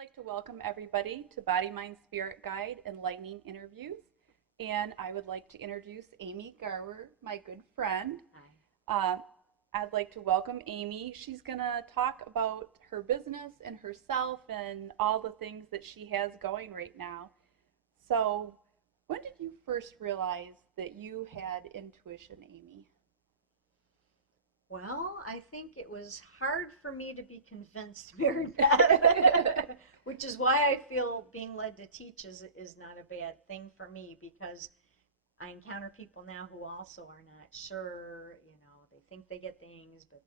Like to welcome everybody to Body, Mind, Spirit Guide Enlightening Interviews. And I would like to introduce Amy Garber, my good friend. Hi. I'd like to welcome Amy. She's going to talk about her business and herself and all the things that she has going right now. So, when did you first realize that you had intuition, Amy? Well, I think it was hard for me to be convinced, Marybeth, which is why I feel being led to teach is not a bad thing for me, because I encounter people now who also are not sure, they think they get things, but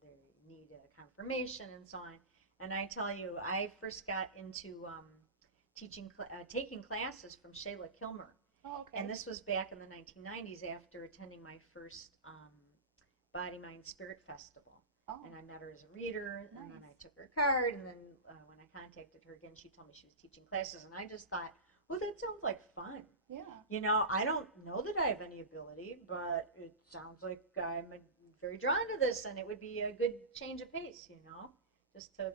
they need a confirmation and so on. And I tell you, I first got into taking classes from Shayla Kilmer. Oh, okay. And this was back in the 1990s after attending my first Body, Mind, Spirit Festival. Oh. And I met her as a reader, Nice. and then I took her card, and then when I contacted her again, she told me she was teaching classes, and I just thought, well, that sounds like fun. Yeah. I don't know that I have any ability, but it sounds like I'm very drawn to this, and it would be a good change of pace, just to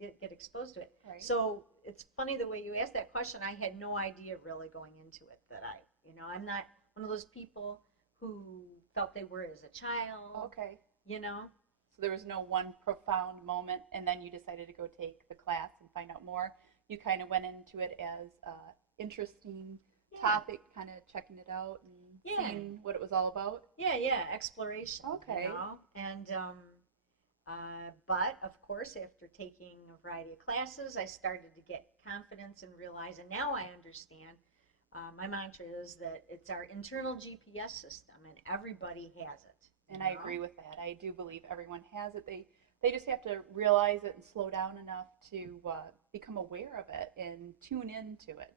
get exposed to it. Right. So it's funny the way you asked that question. I had no idea really going into it that I'm not one of those people who felt they were as a child. Okay. So there was no one profound moment, and then you decided to go take the class and find out more. You kind of went into it as an interesting topic, kind of checking it out and seeing what it was all about. Yeah, exploration. Okay. And but of course, after taking a variety of classes, I started to get confidence and realize, and now I understand. My mantra is that it's our internal GPS system, and everybody has it. And I agree with that. I do believe everyone has it. They just have to realize it and slow down enough to become aware of it and tune into it.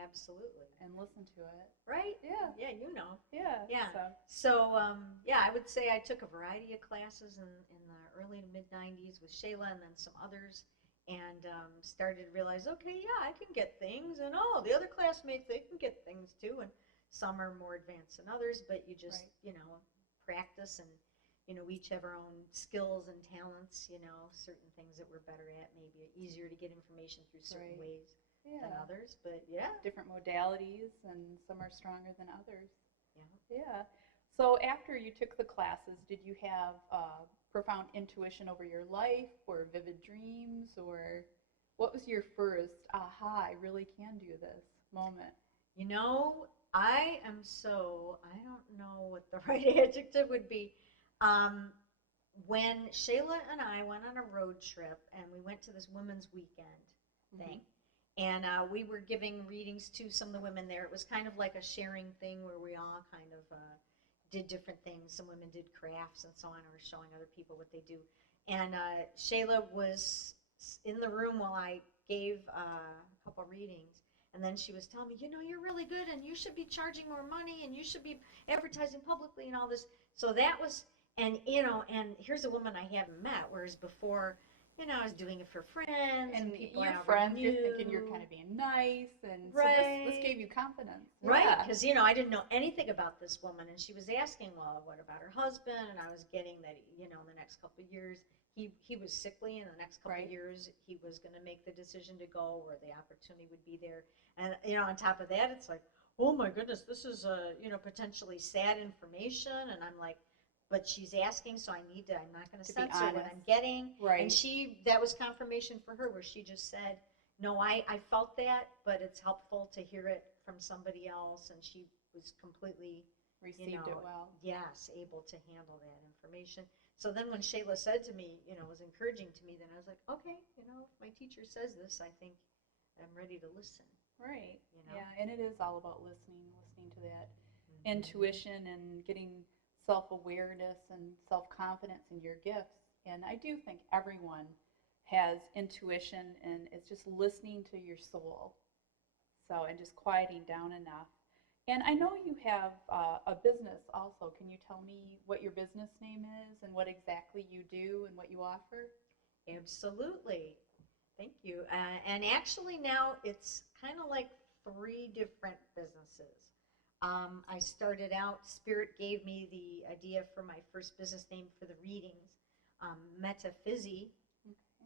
Absolutely. And listen to it. Right? Yeah. Yeah, Yeah. So I would say I took a variety of classes in the early to mid-90s with Shayla and then some others, and started to realize, okay, I can get things, and the other classmates, they can get things too, and some are more advanced than others, but you just, practice, and, we each have our own skills and talents, certain things that we're better at, maybe easier to get information through certain ways than others, but different modalities, and some are stronger than others. Yeah. So after you took the classes, did you have profound intuition over your life, or vivid dreams, or what was your first aha, I really can do this moment? I don't know what the right adjective would be. When Shayla and I went on a road trip, and we went to this women's weekend thing, and we were giving readings to some of the women there. It was kind of like a sharing thing where we all kind of did different things. Some women did crafts and so on, or showing other people what they do. And Shayla was in the room while I gave a couple readings. And then she was telling me, you're really good, and you should be charging more money, and you should be advertising publicly and all this. So that was, and here's a woman I haven't met, whereas before, I was doing it for friends and people your I friends, knew. you're thinking you're kind of being nice, and right. So this gave you confidence. Right, because, I didn't know anything about this woman, and she was asking, well, what about her husband? And I was getting that, in the next couple of years, he was sickly. In the next couple of years, he was going to make the decision to go, where the opportunity would be there. And, on top of that, it's like, oh my goodness, this is, potentially sad information. And I'm like, but she's asking, so I'm not going to censor what I'm getting. Right. And that was confirmation for her, where she just said, no, I felt that, but it's helpful to hear it from somebody else. And she was completely, received it well. Yes, able to handle that information. So then when Shayla said to me, was encouraging to me, then I was like, okay, if my teacher says this, I think I'm ready to listen. Right. Yeah, and it is all about listening to that intuition and getting self-awareness and self-confidence in your gifts. And I do think everyone has intuition, and it's just listening to your soul. So, and just quieting down enough. And I know you have a business also. Can you tell me what your business name is and what exactly you do and what you offer? Absolutely. Thank you. And actually now it's kind of like 3 different businesses. I started out, Spirit gave me the idea for my first business name for the readings, Metafizzy,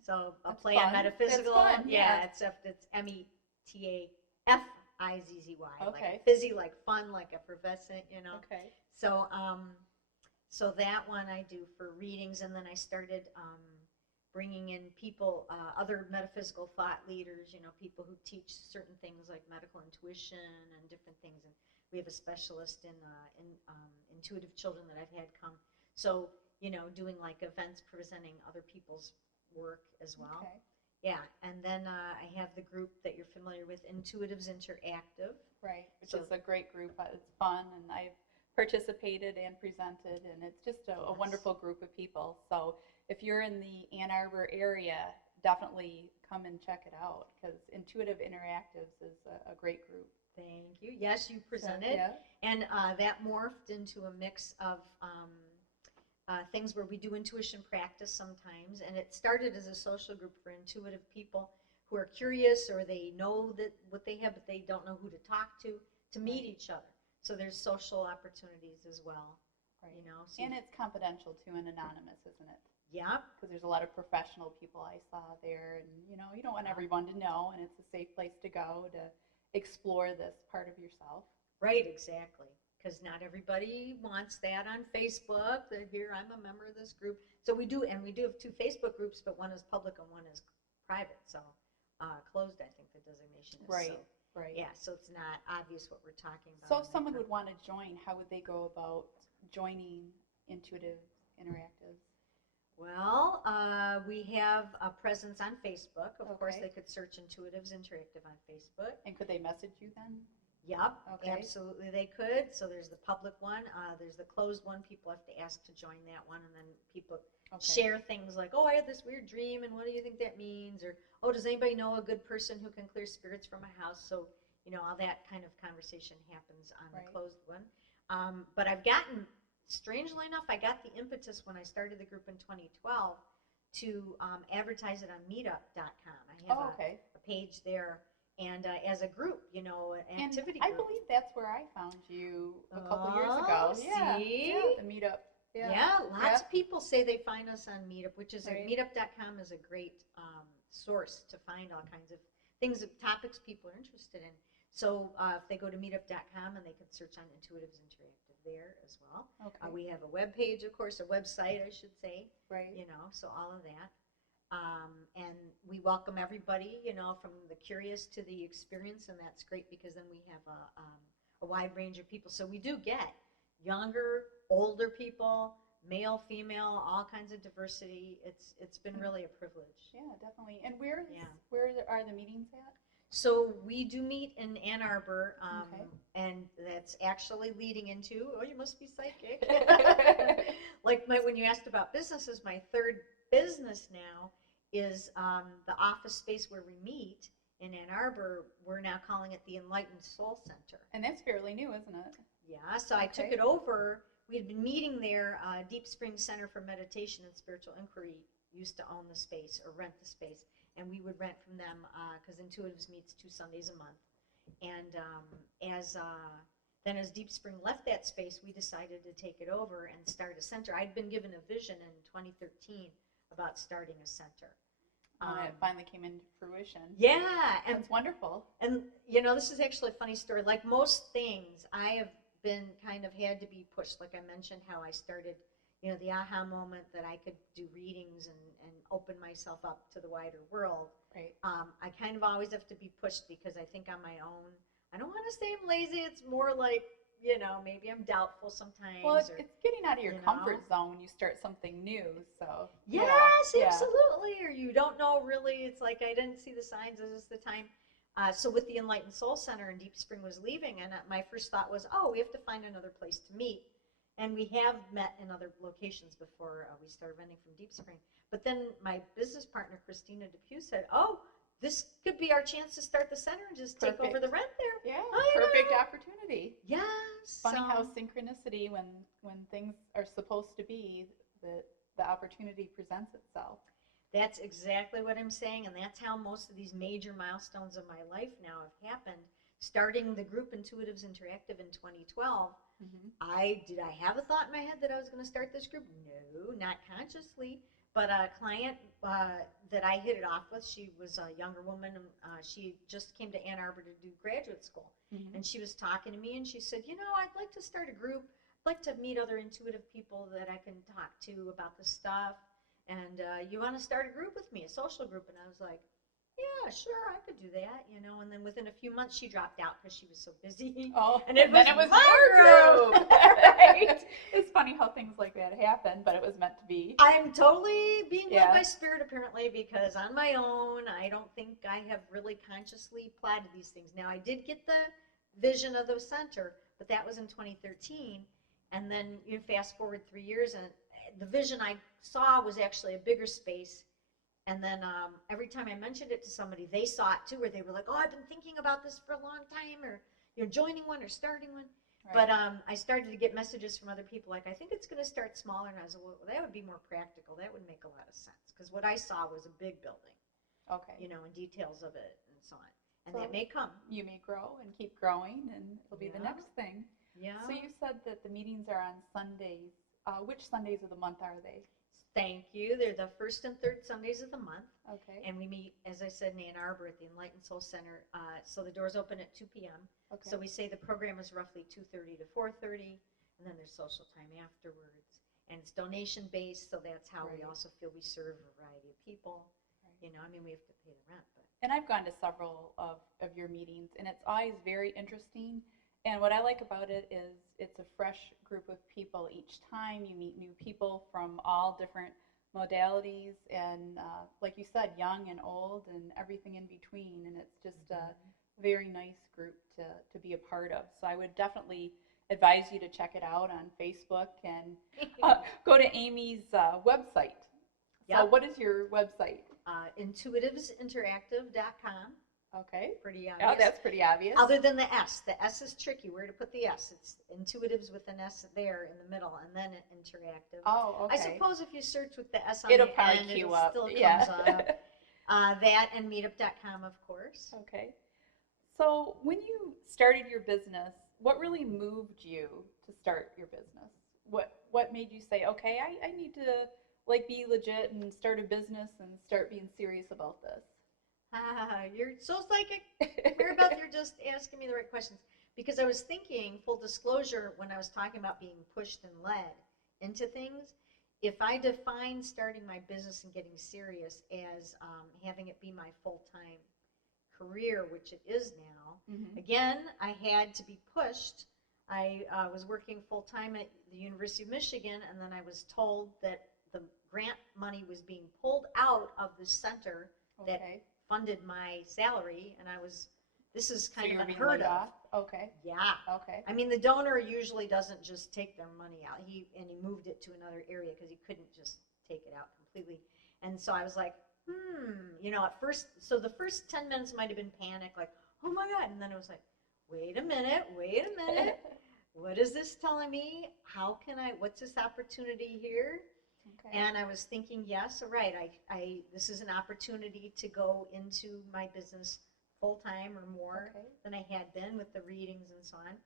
So a That's play on fun. metaphysical. That's fun, yeah, except it's Metafizzy. Okay. Okay. Like fizzy, like fun, like effervescent, Okay. So, so that one I do for readings, and then I started bringing in people, other metaphysical thought leaders, people who teach certain things like medical intuition and different things. And we have a specialist in intuitive children that I've had come. So, doing like events presenting other people's work as well. Okay. Yeah, and then I have the group that you're familiar with, Intuitives Interactive. Right, which is a great group. It's fun, and I've participated and presented, and it's just a wonderful group of people. So if you're in the Ann Arbor area, definitely come and check it out, because Intuitive Interactives is a great group. Thank you. Yes, you presented, yeah. And that morphed into a mix of things where we do intuition practice sometimes, and it started as a social group for intuitive people who are curious, or they know that what they have, but they don't know who to talk to meet each other. So there's social opportunities as well. Right. So and it's confidential too and anonymous, isn't it? Yeah. Because there's a lot of professional people I saw there, and you don't want everyone to know, and it's a safe place to go to explore this part of yourself. Right, exactly. Because not everybody wants that on Facebook. That here, I'm a member of this group. So we do have 2 Facebook groups, but one is public and one is private. So closed, I think the designation is. Right, so, right. Yeah, so it's not obvious what we're talking about. So if someone would want to join, how would they go about joining Intuitive Interactives? Well, we have a presence on Facebook. Of course, Okay. they could search Intuitives Interactive on Facebook. And could they message you then? Yep, Okay. absolutely they could. So there's the public one, there's the closed one. People have to ask to join that one, and then people share things like, oh, I had this weird dream, and what do you think that means? Or, oh, does anybody know a good person who can clear spirits from a house? So, all that kind of conversation happens on the closed one. But I've gotten, strangely enough, I got the impetus when I started the group in 2012 to advertise it on meetup.com. I have a page there. And as a group, an activity I group. believe that's where I found you a couple years ago. See? Yeah, the meetup. Yeah, lots of people say they find us on Meetup, which is meetup.com is a great source to find all kinds of things, topics people are interested in. So if they go to meetup.com, and they can search on Intuitives Interactive there as well. Okay. We have a web page, of course, a website, I should say. Right. So all of that. And we welcome everybody, from the curious to the experienced, and that's great because then we have a wide range of people. So we do get younger, older people, male, female, all kinds of diversity. It's been really a privilege. Yeah, definitely. And where are the meetings at? So we do meet in Ann Arbor, and that's actually leading into, oh, you must be psychic. Like when you asked about businesses, my third business now is the office space where we meet in Ann Arbor. We're now calling it the Enlightened Soul Center. And that's fairly new, isn't it? Yeah, so I took it over. We had been meeting there. Deep Spring Center for Meditation and Spiritual Inquiry used to own the space or rent the space, and we would rent from them because Intuitives meets 2 Sundays a month. And as Deep Spring left that space, we decided to take it over and start a center. I'd been given a vision in 2013 about starting a center. It finally came into fruition. Yeah. And that's wonderful. And, this is actually a funny story. Like most things, I have been had to be pushed. Like I mentioned how I started, the aha moment that I could do readings and open myself up to the wider world. Right. I kind of always have to be pushed because I think on my own, I don't want to say I'm lazy. It's more like, maybe I'm doubtful sometimes. Well, it's getting out of your comfort zone when you start something new. So yes, absolutely. Or you don't know really. It's like I didn't see the signs. Is this the time? So with the Enlightened Soul Center, and Deep Spring was leaving, and my first thought was, oh, we have to find another place to meet. And we have met in other locations before we started renting from Deep Spring. But then my business partner, Christina Depew, said, oh, this could be our chance to start the center and just take over the rent there. Yeah, perfect opportunity. Yes. Funny how synchronicity, when things are supposed to be, the opportunity presents itself. That's exactly what I'm saying, and that's how most of these major milestones of my life now have happened. Starting the group Intuitives Interactive in 2012, did I have a thought in my head that I was going to start this group? No, not consciously. But a client that I hit it off with, she was a younger woman. She just came to Ann Arbor to do graduate school. Mhm. And she was talking to me, and she said, I'd like to start a group. I'd like to meet other intuitive people that I can talk to about this stuff. And you want to start a group with me, a social group? And I was like, yeah, sure, I could do that, And then within a few months, she dropped out because she was so busy. Oh, and then it was my your group. Right? It's funny how things like that happen, but it was meant to be. I'm totally being led by spirit, apparently, because on my own, I don't think I have really consciously plotted these things. Now, I did get the vision of the center, but that was in 2013. And then you fast forward 3 years, and the vision I saw was actually a bigger space. And then every time I mentioned it to somebody, they saw it too, or they were like, oh, I've been thinking about this for a long time, or joining one or starting one. Right. But I started to get messages from other people like, I think it's going to start smaller. And I was like, well, that would be more practical. That would make a lot of sense. Because what I saw was a big building. Okay. And details of it and so on. And so that may come. You may grow and keep growing, and it'll be the next thing. Yeah. So you said that the meetings are on Sundays. Which Sundays of the month are they? Thank you. They're the first and third Sundays of the month. Okay. And we meet, as I said, in Ann Arbor at the Enlightened Soul Center. So the doors open at 2 p.m. Okay. So we say the program is roughly 2:30 to 4:30, and then there's social time afterwards. And it's donation-based, so that's how we also feel we serve a variety of people. Right. We have to pay the rent. But. And I've gone to several of your meetings, and it's always very interesting. And what I like about it is it's a fresh group of people each time. You meet new people from all different modalities, and like you said, young and old and everything in between. And it's just a very nice group to be a part of. So I would definitely advise you to check it out on Facebook and go to Amy's website. So what is your website? Intuitivesinteractive.com. Okay. Pretty obvious. Oh, that's pretty obvious. Other than the S. The S is tricky. Where to put the S? It's Intuitives with an S there in the middle, and then interactive. Oh, okay. I suppose if you search with the S on it'll the probably end, queue it up. still comes up. That and meetup.com, of course. Okay. So when you started your business, what really moved you to start your business? What made you say, okay, I need to be legit and start a business and start being serious about this? You're so psychic. Marybeth, you're just asking me the right questions. Because I was thinking, full disclosure, when I was talking about being pushed and led into things, if I define starting my business and getting serious as having it be my full-time career, which it is now, again, I had to be pushed. I was working full-time at the University of Michigan, and then I was told that the grant money was being pulled out of the center that funded my salary, and this is kind of unheard of. Okay. Yeah. Okay. The donor usually doesn't just take their money out. He moved it to another area because he couldn't just take it out completely. And so I was like, at first, so the first 10 minutes might have been panic, like, oh my God. And then it was like, wait a minute. What is this telling me? What's this opportunity here? Okay. And I was thinking, yes, right. This is an opportunity to go into my business full time or more than I had been with the readings and so on.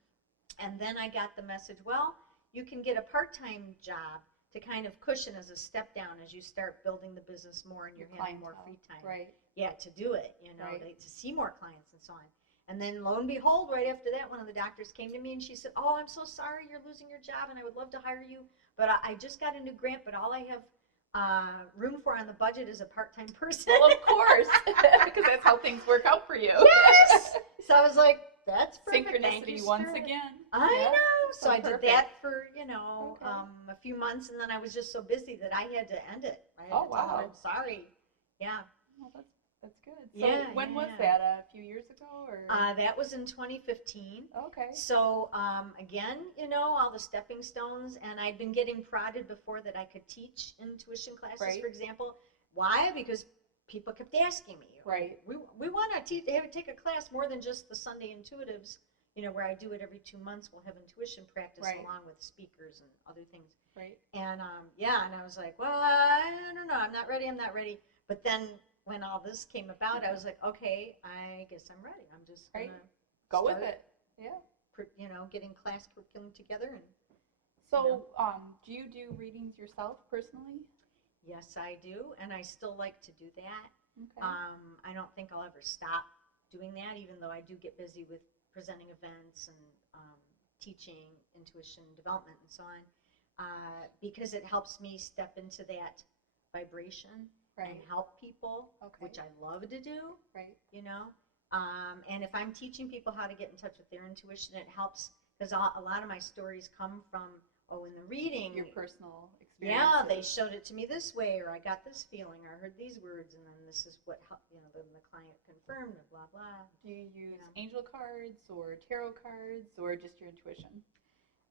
And then I got the message, well, you can get a part-time job to kind of cushion as a step down as you start building the business more and you're having more free time. Right. Yeah, to do it, to see more clients and so on. And then lo and behold, right after that, one of the doctors came to me and she said, oh, I'm so sorry you're losing your job and I would love to hire you, but I just got a new grant, but all I have room for on the budget is a part-time person. Well, of course, because that's how things work out for you. Yes! So I was like, that's perfect. Synchronicity once again. I know. So I did that for, a few months, and then I was just so busy that I had to end it. I had to tell her, I'm sorry. Yeah. Well, that's good. So when was that? A few years ago? Or? That was in 2015. Okay. So again, all the stepping stones, and I'd been getting prodded before that I could teach intuition classes, for example. Why? Because people kept asking me. Right. We want to take a class more than just the Sunday Intuitives, where I do it every 2 months. We'll have intuition practice along with speakers and other things. Right. And and I was like, well, I don't know. I'm not ready. But then when all this came about, I was like, okay, I guess I'm ready. I'm just going to go with it. Yeah. Getting class curriculum together. And so do you do readings yourself personally? Yes, I do, and I still like to do that. Okay. I don't think I'll ever stop doing that, even though I do get busy with presenting events and teaching intuition development and so on, because it helps me step into that vibration and help people, which I love to do. Right. You know, and if I'm teaching people how to get in touch with their intuition, it helps because a lot of my stories come from in the reading, your personal experience. Yeah, they showed it to me this way, or I got this feeling, or I heard these words, and then this is what then the client confirmed, and blah blah. Do you use angel cards or tarot cards or just your intuition?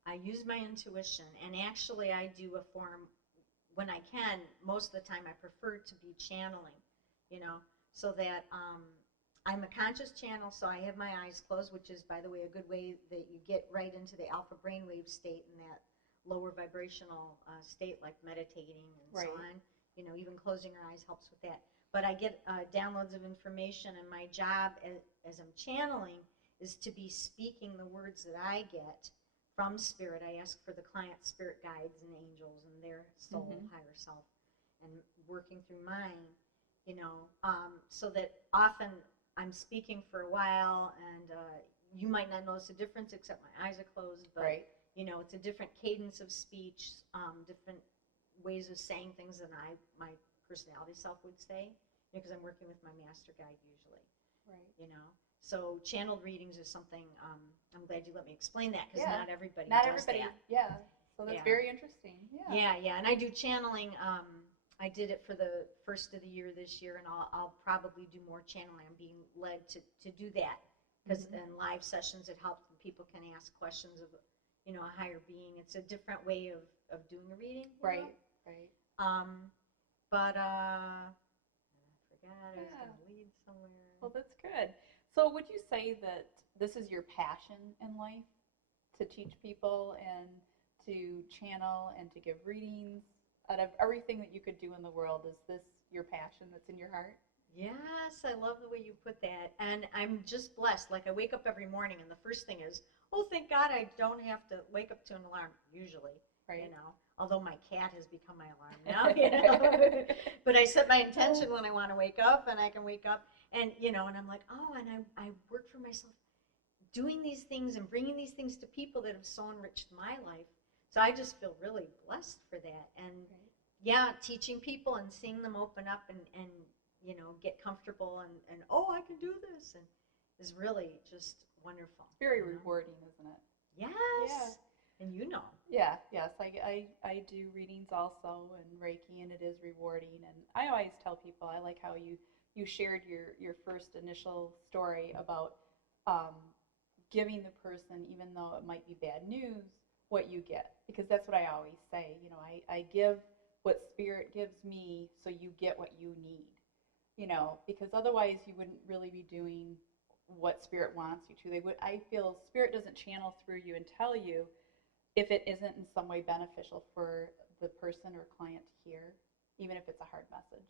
I use my intuition, and actually I do a form when I can. Most of the time I prefer to be channeling, so that I'm a conscious channel, so I have my eyes closed, which is, by the way, a good way that you get right into the alpha brainwave state and that lower vibrational state, like meditating and so on. Even closing your eyes helps with that. But I get downloads of information, and my job as I'm channeling is to be speaking the words that I get from spirit. I ask for the client's spirit guides and angels and their soul, higher self, and working through mine, so that often I'm speaking for a while, and you might not notice a difference except my eyes are closed, but it's a different cadence of speech, different ways of saying things than my personality self would say, because I'm working with my master guide usually. So channeled readings is something, I'm glad you let me explain that, because not everybody does that. Yeah, so that's very interesting. Yeah, and I do channeling. I did it for the first of the year this year, and I'll probably do more channeling. I'm being led to do that, because in live sessions it helps, and people can ask questions of a higher being. It's a different way of doing a reading. Right. But I forgot. I was going to lead somewhere. Well, that's good. So would you say that this is your passion in life, to teach people and to channel and to give readings? Out of everything that you could do in the world, is this your passion that's in your heart? Yes, I love the way you put that. And I'm just blessed. Like, I wake up every morning, and the first thing is, thank God I don't have to wake up to an alarm, usually. Although my cat has become my alarm now, But I set my intention when I want to wake up, and I can wake up, and, and I'm like, and I work for myself doing these things and bringing these things to people that have so enriched my life. So I just feel really blessed for that. And teaching people and seeing them open up and get comfortable and I can do this, and is really just wonderful. Very rewarding, isn't it? Yes. Yeah. And Yes, I do readings also, and Reiki, and it is rewarding. And I always tell people, I like how you shared your first initial story about giving the person, even though it might be bad news, what you get. Because that's what I always say. I give what spirit gives me, so you get what you need. Because otherwise you wouldn't really be doing what spirit wants you to. I feel spirit doesn't channel through you and tell you if it isn't in some way beneficial for the person or client to hear, even if it's a hard message.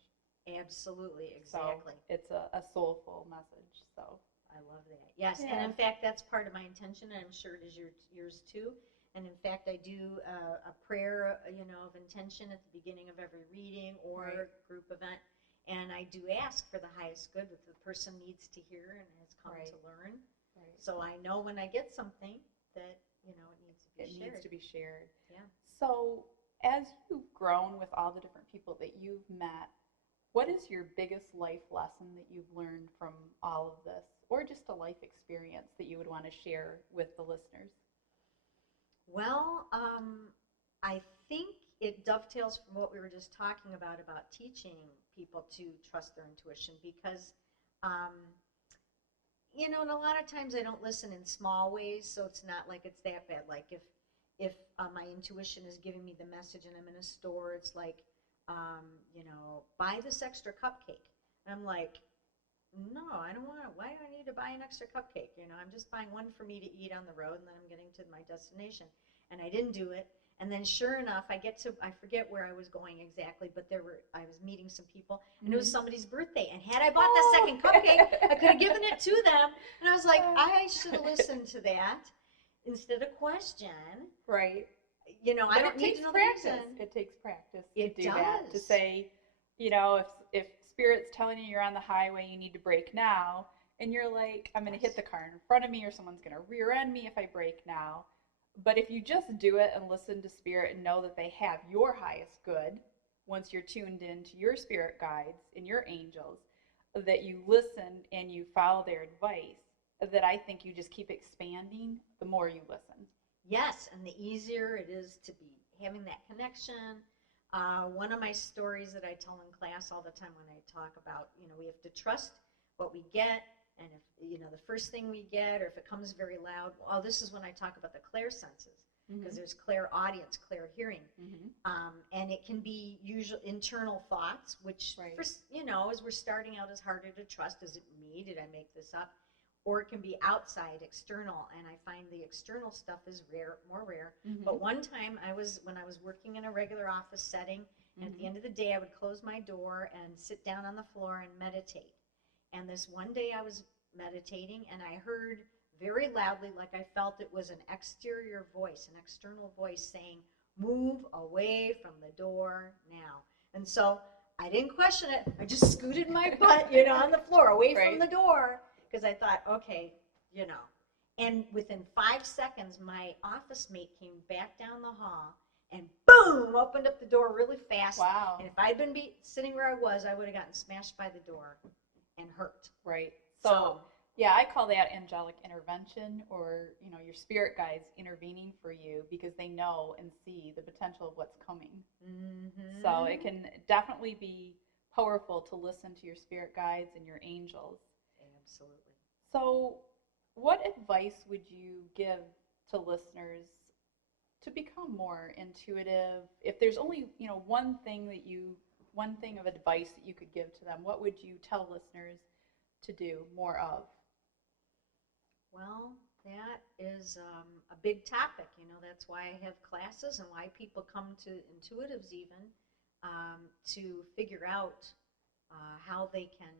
Absolutely, exactly. So it's a soulful message. So I love that. Yes, and in fact, that's part of my intention, and I'm sure it is yours too. And in fact, I do a prayer, of intention at the beginning of every reading or group event. And I do ask for the highest good that the person needs to hear and has come to learn. So I know when I get something that, it needs to be shared. Yeah. So as you've grown with all the different people that you've met, what is your biggest life lesson that you've learned from all of this, or just a life experience that you would want to share with the listeners? Well, I think it dovetails from what we were just talking about teaching people to trust their intuition, because, and a lot of times I don't listen in small ways, so it's not like it's that bad. Like if my intuition is giving me the message and I'm in a store, it's like, buy this extra cupcake. And I'm like, no, I don't want to. Why do I need to buy an extra cupcake? I'm just buying one for me to eat on the road, and then I'm getting to my destination. And I didn't do it. And then sure enough, I forget where I was going exactly, but I was meeting some people, and it was somebody's birthday. And had I bought the second cupcake, I could have given it to them. And I was like, I should have listened to that instead of question. Right. I don't need to know the reason. It takes practice It to do that. To say, if Spirit's telling you you're on the highway, you need to brake now, and you're like, I'm going to hit the car in front of me, or someone's going to rear end me if I brake now. But if you just do it and listen to Spirit and know that they have your highest good, once you're tuned into your spirit guides and your angels, that you listen and you follow their advice, that I think you just keep expanding the more you listen. Yes, and the easier it is to be having that connection. One of my stories that I tell in class all the time when I talk about, we have to trust what we get. And if, the first thing we get, or if it comes very loud, this is when I talk about the clair senses, because there's clair audience, clair hearing. And it can be usual internal thoughts, which, first, as we're starting out, is harder to trust. Is it me? Did I make this up? Or it can be outside, external, and I find the external stuff is more rare. But one time, when I was working in a regular office setting, and at the end of the day, I would close my door and sit down on the floor and meditate. And this one day I was meditating, and I heard very loudly, like I felt it was an exterior voice, an external voice saying, "Move away from the door now." And so I didn't question it. I just scooted my butt, on the floor, away from the door, because I thought, okay, And within 5 seconds, my office mate came back down the hall and boom, opened up the door really fast. Wow. And if I'd been sitting where I was, I would have gotten smashed by the door and hurt. Right. So yeah, I call that angelic intervention, or, your spirit guides intervening for you because they know and see the potential of what's coming. So it can definitely be powerful to listen to your spirit guides and your angels. Absolutely. So what advice would you give to listeners to become more intuitive? If there's only, one thing of advice that you could give to them, what would you tell listeners to do more of? Well, that is a big topic. That's why I have classes and why people come to intuitives even, to figure out how they can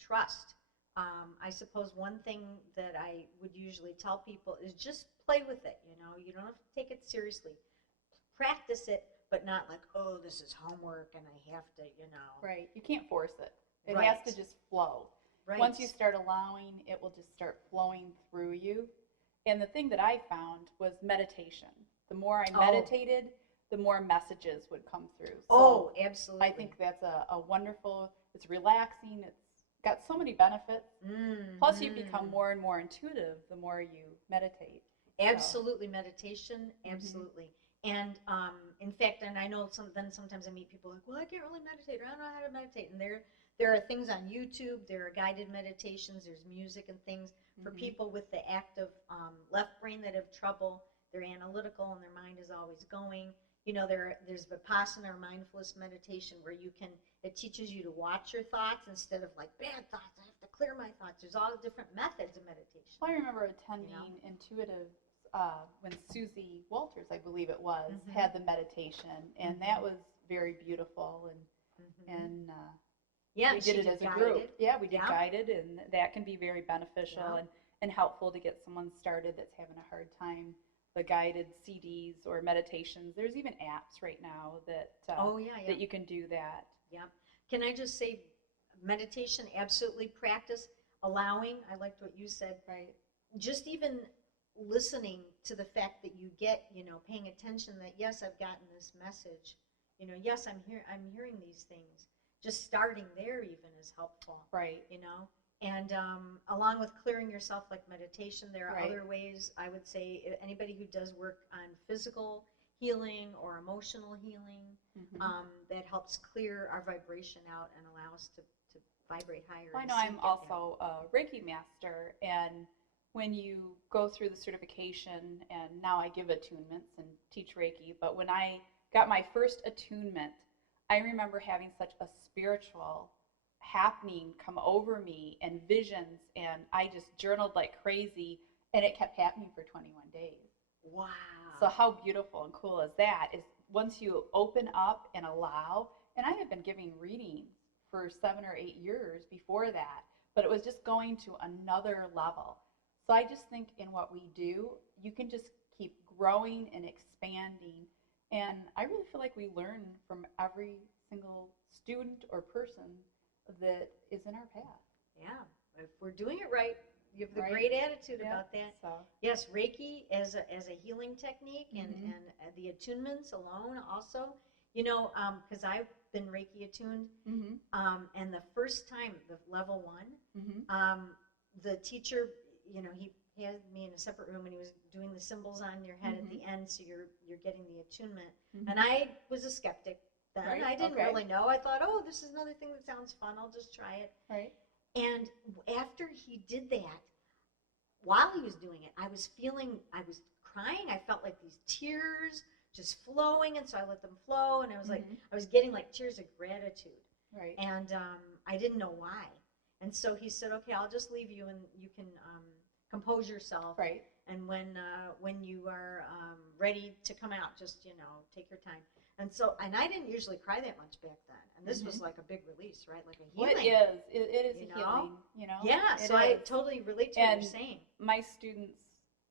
trust. I suppose one thing that I would usually tell people is just play with it. You don't have to take it seriously. Practice it, but not like, oh, this is homework and I have to, Right. You can't force it. It has to just flow. Right. Once you start allowing, it will just start flowing through you. And the thing that I found was meditation. The more I meditated, the more messages would come through. So absolutely. I think that's a wonderful, it's relaxing, it's got so many benefits. Plus you become more and more intuitive the more you meditate. Absolutely. Meditation, absolutely. And in fact, and I know sometimes I meet people like, well, I can't really meditate, or I don't know how to meditate. And there are things on YouTube, there are guided meditations, there's music and things for people with the active left brain that have trouble. They're analytical and their mind is always going. There's Vipassana, or mindfulness meditation, where it teaches you to watch your thoughts instead of like bad thoughts. I have to clear my thoughts. There's all different methods of meditation. I remember attending Intuitive when Susie Walters, I believe it was, had the meditation, and that was very beautiful. And we did it as a group. Yeah, we did guided, and that can be very beneficial and helpful to get someone started that's having a hard time. The guided CDs or meditations. There's even apps right now that that you can do that. Yeah. Can I just say, meditation, absolutely practice allowing. I liked what you said. Right. Just even listening to the fact that you get, paying attention that yes, I've gotten this message. Yes, I'm hearing these things. Just starting there even is helpful. Right. And along with clearing yourself, like meditation, there are other ways. I would say anybody who does work on physical healing or emotional healing, that helps clear our vibration out and allow us to vibrate higher. I know I'm also a Reiki master, and when you go through the certification, and now I give attunements and teach Reiki, but when I got my first attunement, I remember having such a spiritual happening come over me and visions, and I just journaled like crazy, and it kept happening for 21 days. Wow. So how beautiful and cool is that? Is once you open up and allow, and I had been giving readings for 7 or 8 years before that, but it was just going to another level. So I just think in what we do, you can just keep growing and expanding. And I really feel like we learn from every single student or person that is in our path. Yeah, if we're doing it right, you have the Right. great attitude Yeah, about that. so Yes, Reiki as a healing technique, and Mhm. the attunements alone also. Because I've been Reiki attuned, Mhm. and the first time, the level 1, Mhm. the teacher, he had me in a separate room, and he was doing the symbols on your head at the end, so you're getting the attunement. Mhm. And I was a skeptic then. Right, I didn't okay. really know. I thought, oh, this is another thing that sounds fun. I'll just try it. Right. And after he did that, while he was doing it, I was crying. I felt like these tears just flowing, and so I let them flow, and I was like, Mhm. I was getting like tears of gratitude, Right. and I didn't know why. And so he said, okay, I'll just leave you, and you can compose yourself. Right. And when you are ready to come out, just take your time. And I didn't usually cry that much back then. And this was like a big release, right? Like a Well, healing. it is you a know? healing, Yeah, It so I is. totally relate to what And you're saying. my students,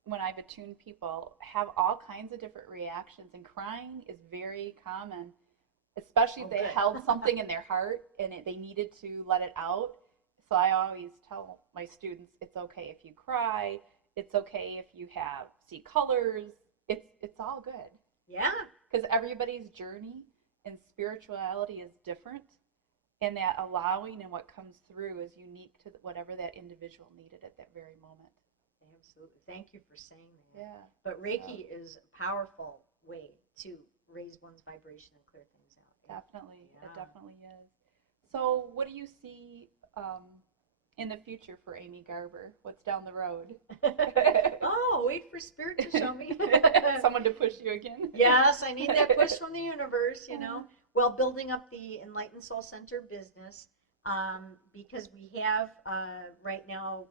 when I've attuned people, have all kinds of different reactions, and crying is very common, especially if Oh, they good. held something in their heart and they needed to let it out. So I always tell my students, it's okay if you cry, it's okay if you see colors, it's all good. Yeah. Because everybody's journey and spirituality is different, and that allowing and what comes through is unique to whatever that individual needed at that very moment. Absolutely. Thank you for saying that. Yeah. But Reiki is a powerful way to raise one's vibration and clear things out. Definitely. Yeah. It definitely is. So what do you see in the future for Amy Garber? What's down the road? Oh, wait for Spirit to show me. Someone to push you again? Yes, I need that push from the universe, Well, building up the Enlightened Soul Center business, because we have right now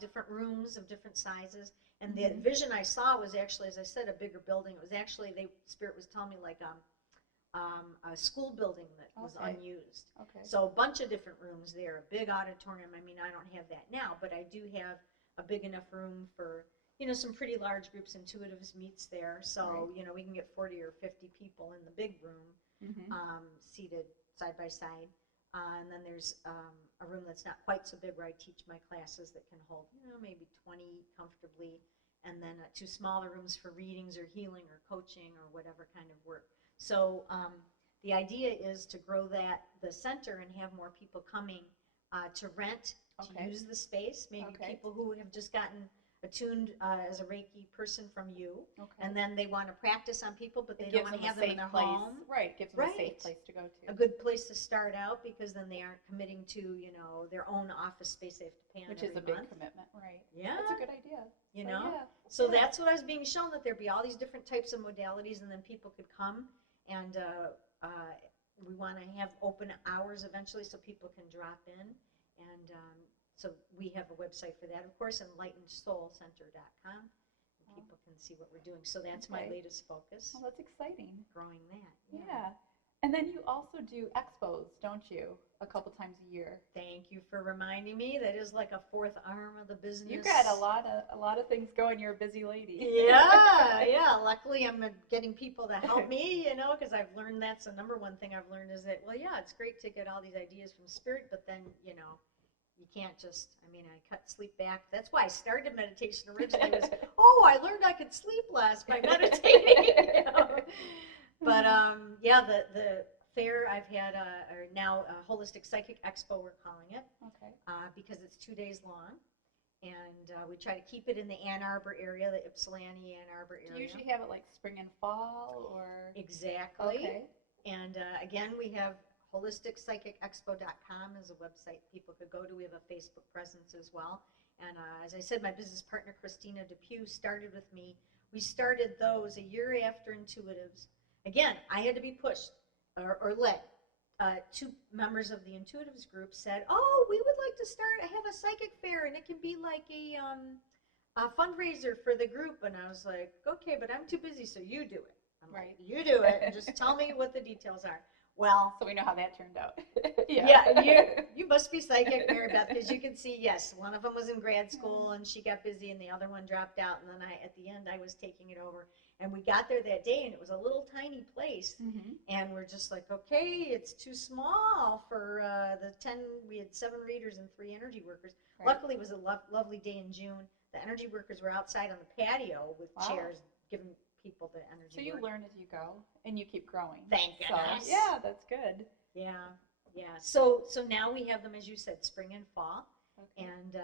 different rooms of different sizes. And the vision I saw was actually, as I said, a bigger building. It was actually, Spirit was telling me, like a school building that was unused. Okay. So a bunch of different rooms there, a big auditorium. I mean, I don't have that now, but I do have a big enough room for, some pretty large groups. Intuitives meets there. So, Right. We can get 40 or 50 people in the big room, seated side by side. And then there's a room that's not quite so big where I teach my classes that can hold, maybe 20 comfortably. And then 2 smaller rooms for readings or healing or coaching or whatever kind of work. So the idea is to grow the center and have more people coming to rent, to use the space. Maybe people who have just gotten attuned as a Reiki person from you, and then they want to practice on people, but they don't want to have them in their home. Right, gives them a safe place to go to. A good place to start out, because then they aren't committing to their own office space they have to pay on Which every is a big month. commitment, right? Yeah, That's a good idea. So that's what I was being shown, that there'd be all these different types of modalities, and then people could come, and we want to have open hours eventually so people can drop in. And so we have a website for that, of course, enlightenedsoulcenter.com. People can see what we're doing. So that's my latest focus. Well, that's exciting. Growing that. Yeah. And then you also do expos, don't you? A couple times a year. Thank you for reminding me. That is like a fourth arm of the business. You got a lot of things going. You're a busy lady. Yeah. Luckily, I'm getting people to help me, because I've learned that's the number one thing I've learned is that, well, yeah, it's great to get all these ideas from Spirit, but then, you can't just, I cut sleep back. That's why I started meditation originally was, I learned I could sleep less by meditating. But, the fair I've had now a Holistic Psychic Expo, we're calling it. Okay. Because it's 2 days long. And we try to keep it in the Ann Arbor area, the Ypsilanti, Ann Arbor area. Do you usually have it like spring and fall, or? Exactly. Okay. And again, we have holisticcpsychicexpo.com is a website people could go to. We have a Facebook presence as well. And as I said, my business partner, Christina DePue, started with me. We started those a year after Intuitives. Again, I had to be pushed or led. 2 members of the Intuitives group said, we would like to have a psychic fair, and it can be like a fundraiser for the group. And I was like, okay, but I'm too busy, so you do it. I'm like, you do it, and just tell me what the details are. Well, So we know how that turned out. you must be psychic, Marybeth, because you can see, yes, one of them was in grad school and she got busy, and the other one dropped out, and then at the end I was taking it over, and we got there that day, and it was a little tiny place, and we're just like, okay, it's too small for the 10. We had 7 readers and 3 energy workers. Right. Luckily, it was a lovely day in June. The energy workers were outside on the patio with chairs, giving people the energy. So you learn as you go, and you keep growing. Thank goodness. So, yeah, that's good. Yeah. So now we have them, as you said, spring and fall, and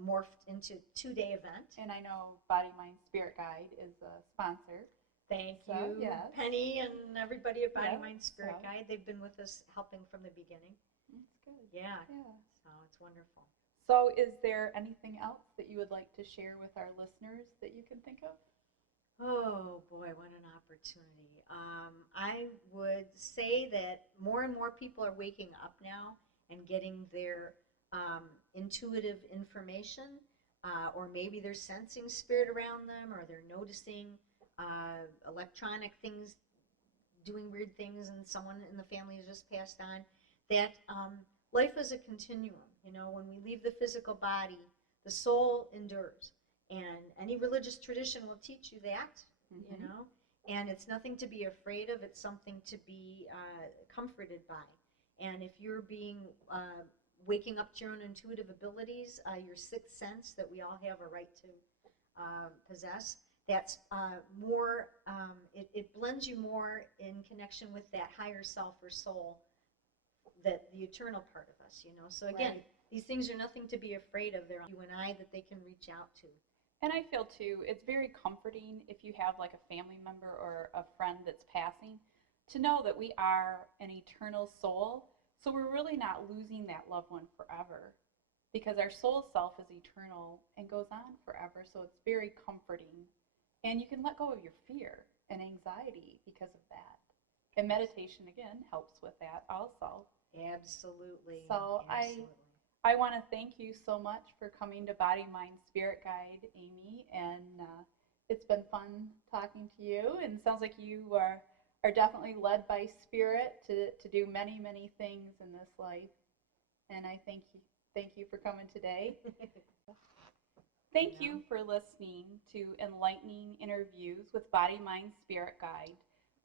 morphed into 2-day event. And I know Body, Mind, Spirit Guide is a sponsor. Thank you, yes. Penny and everybody at Body, Mind, Spirit Guide. They've been with us helping from the beginning. That's good. Yeah. So it's wonderful. So is there anything else that you would like to share with our listeners that you can think of? Oh boy, what an opportunity. I would say that more and more people are waking up now and getting their intuitive information, or maybe they're sensing spirit around them, or they're noticing electronic things doing weird things, and someone in the family has just passed on. That life is a continuum. When we leave the physical body, the soul endures. And any religious tradition will teach you that, and it's nothing to be afraid of. It's something to be comforted by. And if you're waking up to your own intuitive abilities, your sixth sense that we all have a right to possess, that's more, it blends you more in connection with that higher self or soul, that the eternal part of us, So again, these things are nothing to be afraid of. They're you and I that they can reach out to. And I feel too, it's very comforting if you have like a family member or a friend that's passing, to know that we are an eternal soul. So we're really not losing that loved one forever, because our soul self is eternal and goes on forever. So it's very comforting, and you can let go of your fear and anxiety because of that. And meditation again helps with that also. Absolutely. So I want to thank you so much for coming to Body, Mind, Spirit Guide, Amy, and it's been fun talking to you, and it sounds like you are definitely led by Spirit to do many, many things in this life, and I thank you for coming today. Thank you for listening to Enlightening Interviews with Body, Mind, Spirit Guide.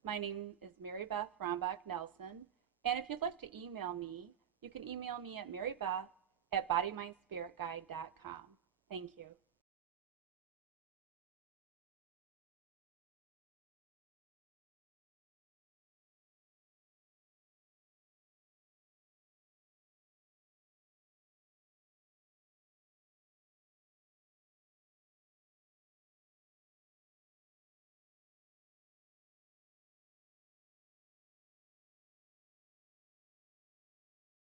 My name is Marybeth Rombach Nelson, and if you'd like to email me, you can email me at marybeth@bodymindspiritguide.com. Thank you.